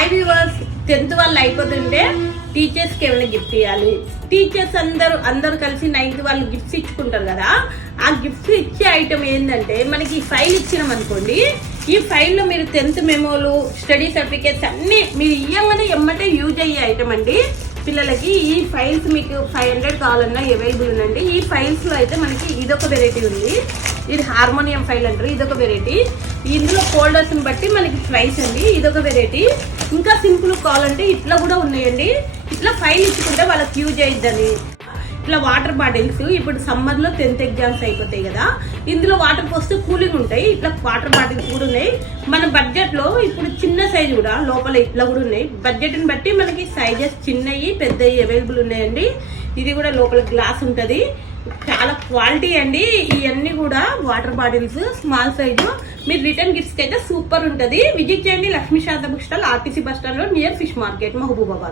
Hi viewers, 10th వాళ్ళు అయిపోతుంటే టీచర్స్కి ఏమైనా గిఫ్ట్ ఇవ్వాలి. టీచర్స్ అందరూ కలిసి 9th వాళ్ళు గిఫ్ట్స్ ఇచ్చుకుంటారు కదా. ఆ గిఫ్ట్స్ ఇచ్చే ఐటమ్ ఏంటంటే మనకి ఈ ఫైల్ ఇచ్చినాం అనుకోండి, ఈ ఫైల్లో మీరు 10th మెమోలు, స్టడీ సర్టిఫికేట్స్ అన్నీ మీరు ఇవ్వగానే ఎమ్మటే యూజ్ అయ్యే ఐటమ్ అండి. పిల్లలకి ఈ ఫైల్స్ మీకు 500 కావాలన్నా అవైలబుల్ ఉందండి. ఈ ఫైల్స్లో అయితే మనకి ఇదొక వెరైటీ ఉంది, ఇది హార్మోనియం ఫైల్ అంటారు, ఇదొక వెరైటీ. ఇందులో ఫోల్డర్స్ని బట్టి మనకి ప్రైస్ అండి, ఇదొక వెరైటీ. ఇంకా సింపుల్ కావాలంటే ఇట్లా కూడా ఉన్నాయండి. ఇట్లా ఫైల్ ఇచ్చుకుంటే వాళ్ళకి యూజ్ అయ్యిద్దని. ఇట్లా వాటర్ బాటిల్స్, ఇప్పుడు సమ్మర్లో 10th ఎగ్జామ్స్ అయిపోతాయి కదా, ఇందులో వాటర్ పోస్తే కూలింగ్ ఉంటాయి. ఇట్లా వాటర్ బాటిల్స్ కూడా ఉన్నాయి. మన బడ్జెట్లో ఇప్పుడు చిన్న సైజు కూడా లోపల ఇట్లా కూడా ఉన్నాయి. బడ్జెట్ని బట్టి మనకి సైజెస్ చిన్నవి పెద్దవి అవైలబుల్ ఉన్నాయండి. ఇది కూడా లోపల గ్లాస్ ఉంటుంది, చాలా క్వాలిటీ అండి. ఇవన్నీ కూడా వాటర్ బాటిల్స్ స్మాల్ సైజు. మీరు రిటర్న్ గిఫ్ట్స్కి అయితే సూపర్ ఉంటుంది. విజిట్ చేయండి Lakshmi Sharada book stall, RTC bus stand లో నియర్ ఫిష్ మార్కెట్, మహబూబాబాద్.